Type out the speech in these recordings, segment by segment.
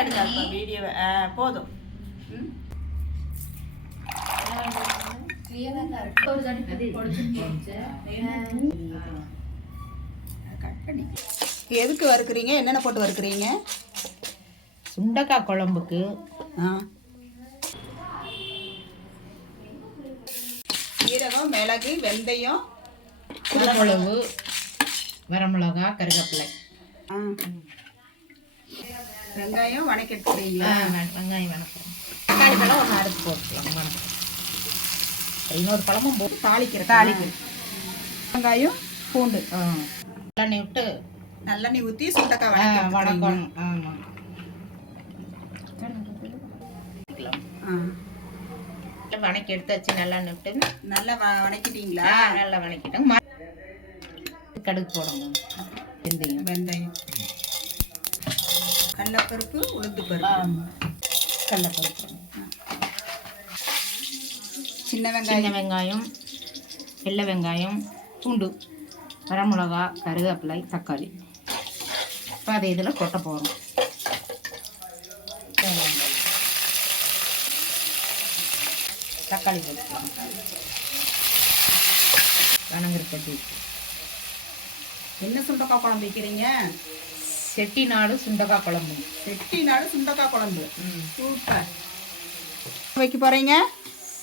எடுத்தாப்பா வீடியோவை போதும். கட் பண்ணி எதுக்கு வறுக்கிறீங்க? என்னென்ன போட்டு வறுக்கிறீங்க? சுண்டக்காய் குழம்புக்கு. சீரகம், மிளகு, வெந்தயம், மிளகு, வரமிளகா, கருவேப்பிலை, வெங்காயம் வணக்கி எடுத்துக்கிறீங்களா? வெங்காயம் வணக்கம். தக்காளி பழம் ஒன்று அரைச்சி போட்டுக்கலாம். வணக்கம். இன்னொரு பழமும் போட்டு தாளிக்கிறேன். வெங்காயம், பூண்டு நல்லெண்ணெய் விட்டு நல்லெண்ணெய் ஊற்றி சுண்டக்காய் வணக்கம். ஆமாம், வணக்கி எடுத்தாச்சு. நல்லெண்ணெய் விட்டு நல்லா வணக்கிட்டீங்களா? நல்லா வணக்கிட்டோம். கடுகு போடணும். வெந்தயம், கடலைப்பருப்பு, உளுந்து பருப்பு, கடலைப்பருப்பு, சின்ன வெங்காயம், வெள்ளை வெங்காயம், பூண்டு, வரமிளகா, கருவேப்பிலை, தக்காளி. இப்போ அதை இதில் கொட்ட போகிறோம். தக்காளி போட்டுக்கலாம். வணங்கிருக்கி. என்ன சுண்டக்காய் குழம்பு வைக்கிறீங்க? செட்டிநாடு சுண்டக்காய் குழம்பு. செட்டிநாடு சுண்டக்காய் குழம்பு. சூப்பர். வைக்க போறீங்க?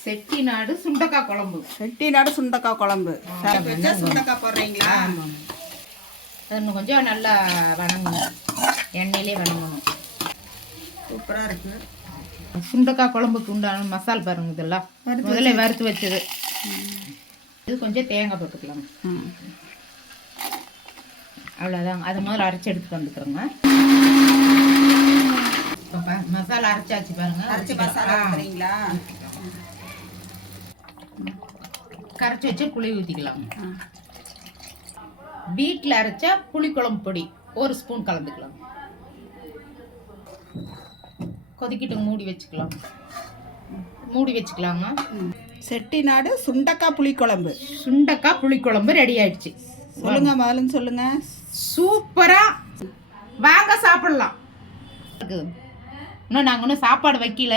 செட்டிநாடு சுண்டக்காய் குழம்பு. செட்டிநாடு சுண்டக்காய் குழம்பு. சுண்டக்காய் போடுறீங்களா? ஆமாம். அது இன்னும் கொஞ்சம் நல்லா வணங்கணும். எண்ணெயிலே வணங்கணும். சூப்பராக இருக்கு. சுண்டக்காய் குழம்புக்கு உண்டான மசால் பாருங்க. இதெல்லாம் முதல்ல வறுத்து வச்சது. இது கொஞ்சம் தேங்காய் போட்டுக்கலாம். அவ்வளோதாங்க. அது முதல்ல அரைச்சி எடுத்துட்டு வந்துக்கிறோங்க. மசாலா அரைச்சாச்சு பாருங்க. அரைச்சி மசாலா போடுறீங்களா? கரைச்சி வச்சு புளி ஊற்றிக்கலாம். வீட்டில் அரைச்சா புளிக்குழம்பு பொடி 1 ஸ்பூன் கலந்துக்கலாம். கொதிக்கிட்டு மூடி வச்சுக்கலாங்க. செட்டிநாடு சுண்டக்காய் புளிக்குழம்பு. சுண்டக்காய் புளிக்குழம்பு ரெடி ஆயிடுச்சு. சொல்லுங்க, முதல்ல சொல்லுங்க. சூப்பரா வாங்க சாப்பிடலாம். இன்னும் நாங்கள் இன்னும் சாப்பாடு வைக்கல.